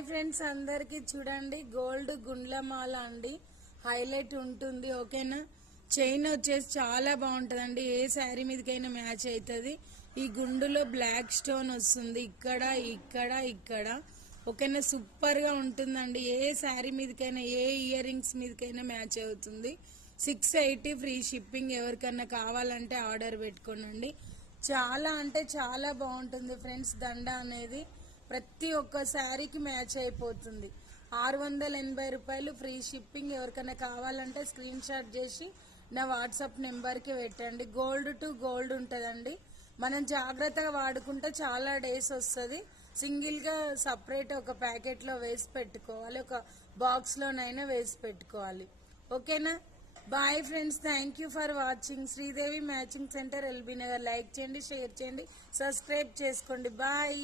Hi friends, అందరికి చూడండి gold గుండ్లమాల అండి, హైలైట్ ఉంటుంది. ఓకేనా. చైన్ వచ్చేసి చాలా బాగుంటుందండి, ఏ శారీ మీదకైనా మ్యాచ్ అవుతుంది. ఈ గుండులో బ్లాక్ స్టోన్ వస్తుంది, ఇక్కడ ఇక్కడ ఇక్కడ. ఓకేనా, సూపర్ గా ఉంటుందండి. ఏ శారీ మీదకైనా, ఏ ఇయర్ రింగ్స్ మీదకైనా మ్యాచ్ అవుతుంది. 680 ఫ్రీ షిప్పింగ్. ఎవరికన్నా కావాలంటే ఆర్డర్ పెట్టుకోనండి. చాలా అంటే చాలా బాగుంటుంది ఫ్రెండ్స్. దండ అనేది ప్రతి ఒక్క శారీకి మ్యాచ్ అయిపోతుంది. 680 రూపాయలు ఫ్రీ షిప్పింగ్. ఎవరికైనా కావాలంటే స్క్రీన్ షాట్ చేసి నా వాట్సాప్ నెంబర్కి పెట్టండి. గోల్డ్ టు గోల్డ్ ఉంటుందండి. మనం జాగ్రత్తగా వాడుకుంటే చాలా డేస్ వస్తుంది. సింగిల్గా సపరేట్ ఒక ప్యాకెట్లో వేసి పెట్టుకోవాలి, ఒక బాక్స్లోనైనా వేసి పెట్టుకోవాలి. ఓకేనా. Bye friends, thank you for watching. Sridevi matching centre, L B Nagar. Like చేయండి, షేర్ చేయండి, సబ్స్క్రైబ్ చేసుకోండి. బాయ్.